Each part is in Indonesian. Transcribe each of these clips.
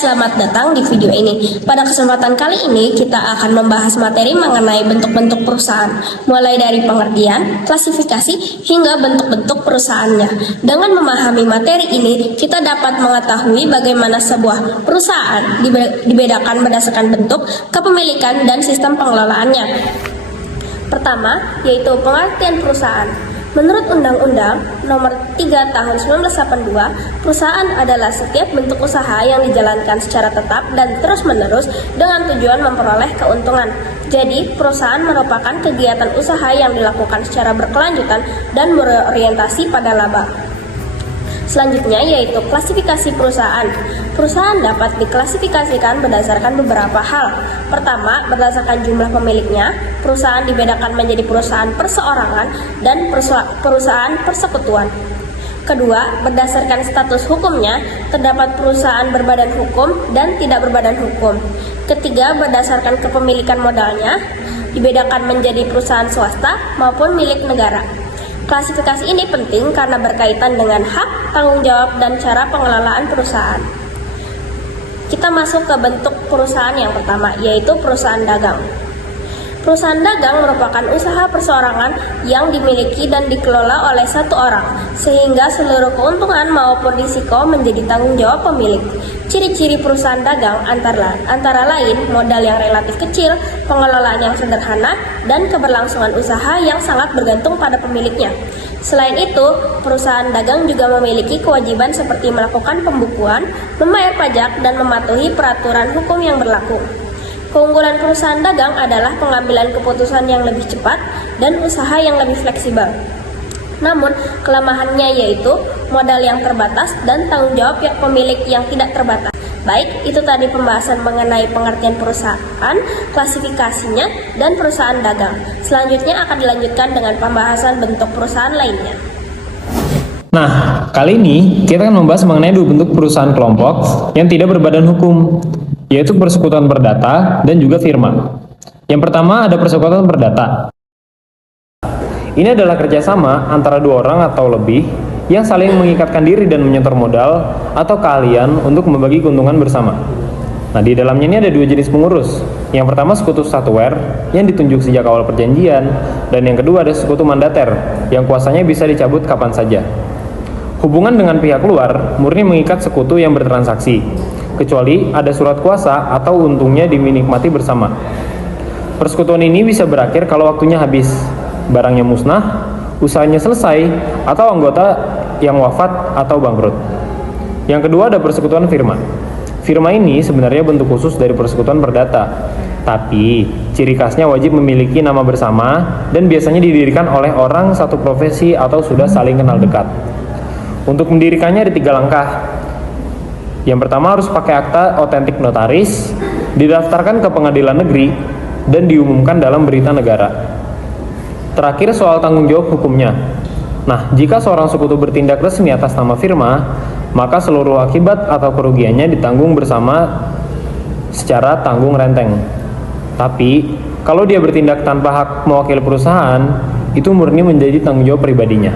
selamat datang di video ini. Pada kesempatan kali ini, kita akan membahas materi mengenai bentuk-bentuk perusahaan, mulai dari pengertian, klasifikasi, hingga bentuk-bentuk perusahaannya. Dengan memahami materi ini, kita dapat mengetahui bagaimana sebuah perusahaan dibedakan berdasarkan bentuk, kepemilikan, dan sistem pengelolaannya. Pertama, yaitu pengertian perusahaan. Menurut Undang-Undang Nomor 3 Tahun 1982, perusahaan adalah setiap bentuk usaha yang dijalankan secara tetap dan terus-menerus dengan tujuan memperoleh keuntungan. Jadi, perusahaan merupakan kegiatan usaha yang dilakukan secara berkelanjutan dan berorientasi pada laba. Selanjutnya yaitu klasifikasi perusahaan. Perusahaan dapat diklasifikasikan berdasarkan beberapa hal. Pertama, berdasarkan jumlah pemiliknya, perusahaan dibedakan menjadi perusahaan perseorangan dan perusahaan persekutuan. Kedua, berdasarkan status hukumnya, terdapat perusahaan berbadan hukum dan tidak berbadan hukum. Ketiga, berdasarkan kepemilikan modalnya, dibedakan menjadi perusahaan swasta maupun milik negara. Klasifikasi ini penting karena berkaitan dengan hak, tanggung jawab, dan cara pengelolaan perusahaan. Kita masuk ke bentuk perusahaan yang pertama, yaitu perusahaan dagang. Perusahaan dagang merupakan usaha perseorangan yang dimiliki dan dikelola oleh satu orang, sehingga seluruh keuntungan maupun risiko menjadi tanggung jawab pemilik. Ciri-ciri perusahaan dagang antara lain modal yang relatif kecil, pengelolaan yang sederhana, dan keberlangsungan usaha yang sangat bergantung pada pemiliknya. Selain itu, perusahaan dagang juga memiliki kewajiban seperti melakukan pembukuan, membayar pajak, dan mematuhi peraturan hukum yang berlaku. Keunggulan perusahaan dagang adalah pengambilan keputusan yang lebih cepat dan usaha yang lebih fleksibel. Namun, kelemahannya yaitu modal yang terbatas dan tanggung jawab yang pemilik yang tidak terbatas. Baik, itu tadi pembahasan mengenai pengertian perusahaan, klasifikasinya, dan perusahaan dagang. Selanjutnya akan dilanjutkan dengan pembahasan bentuk perusahaan lainnya. Nah, kali ini kita akan membahas mengenai dua bentuk perusahaan kelompok yang tidak berbadan hukum, yaitu persekutuan perdata dan juga firma. Yang pertama ada persekutuan perdata. Ini adalah kerjasama antara dua orang atau lebih yang saling mengikatkan diri dan menyetor modal atau keahlian untuk membagi keuntungan bersama. Nah, di dalamnya ini ada dua jenis pengurus. Yang pertama sekutu statuer yang ditunjuk sejak awal perjanjian, dan yang kedua ada sekutu mandater yang kuasanya bisa dicabut kapan saja. Hubungan dengan pihak luar murni mengikat sekutu yang bertransaksi, kecuali ada surat kuasa atau untungnya dinikmati bersama. Persekutuan ini bisa berakhir kalau waktunya habis, barangnya musnah, usahanya selesai, atau anggota yang wafat atau bangkrut. Yang kedua ada persekutuan firma. Firma ini sebenarnya bentuk khusus dari persekutuan perdata, tapi ciri khasnya wajib memiliki nama bersama dan biasanya didirikan oleh orang satu profesi atau sudah saling kenal dekat. Untuk mendirikannya ada 3 langkah. Yang pertama harus pakai akta otentik notaris, didaftarkan ke pengadilan negeri, dan diumumkan dalam berita negara. Terakhir soal tanggung jawab hukumnya. Nah, jika seorang sekutu bertindak resmi atas nama firma, maka seluruh akibat atau kerugiannya ditanggung bersama secara tanggung renteng. Tapi, kalau dia bertindak tanpa hak mewakili perusahaan, itu murni menjadi tanggung jawab pribadinya.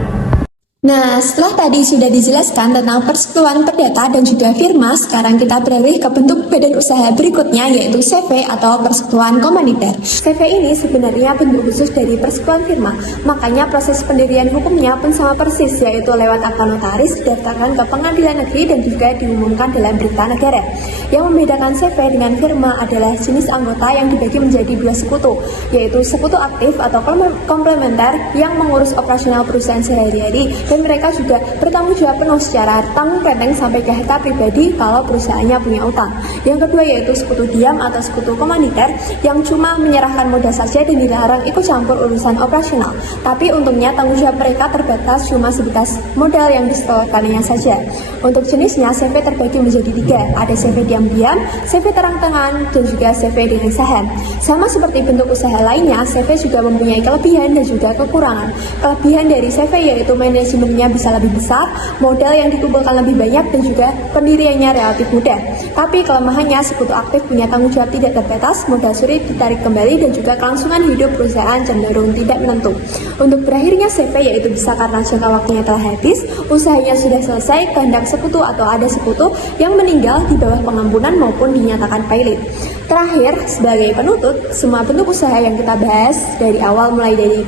Nah, setelah tadi sudah dijelaskan tentang persekutuan perdata dan juga firma, sekarang kita beralih ke bentuk badan usaha berikutnya, yaitu CV atau persekutuan komuniter. CV ini sebenarnya bentuk khusus dari persekutuan firma, makanya proses pendirian hukumnya pun sama persis, yaitu lewat akta notaris, didaftarkan ke pengadilan negeri dan juga diumumkan dalam berita negara. Yang membedakan CV dengan firma adalah jenis anggota yang dibagi menjadi 2 sekutu, yaitu sekutu aktif atau komplementer yang mengurus operasional perusahaan sehari-hari, dan mereka juga bertanggung jawab penuh secara tanggung renteng sampai ke harta pribadi kalau perusahaannya punya utang. Yang kedua yaitu sekutu diam atau sekutu komuniter yang cuma menyerahkan modal saja dan dilarang ikut campur urusan operasional. Tapi untungnya tanggung jawab mereka terbatas cuma sebatas modal yang disetorkannya saja. Untuk jenisnya CV terbagi menjadi 3, ada CV diam-diam, CV terang-terangan, dan juga CV dengan saham. Sama seperti bentuk usaha lainnya, CV juga mempunyai kelebihan dan juga kekurangan. Kelebihan dari CV yaitu manajemen volumenya bisa lebih besar, modal yang dikumpulkan lebih banyak, dan juga pendiriannya relatif mudah. Tapi kelemahannya, sekutu aktif punya tanggung jawab tidak terbatas, modal sulit ditarik kembali, dan juga kelangsungan hidup perusahaan cenderung tidak menentu. Untuk berakhirnya CV yaitu bisa karena jangka waktunya telah habis, usahanya sudah selesai, kehendak sekutu atau ada sekutu yang meninggal di bawah pengampunan maupun dinyatakan pailit. Terakhir, sebagai penutup, semua bentuk usaha yang kita bahas dari awal mulai dari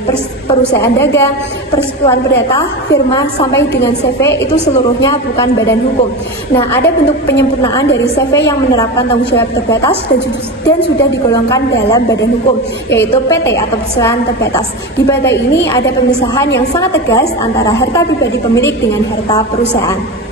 perusahaan dagang, persekutuan perdata, firma, sampai dengan CV itu seluruhnya bukan badan hukum. Nah, ada bentuk penyempurnaan dari CV yang menerapkan tanggung jawab terbatas dan sudah digolongkan dalam badan hukum, yaitu PT atau perusahaan terbatas. Di batai ini ada pemisahan yang sangat tegas antara harta pribadi pemilik dengan harta perusahaan.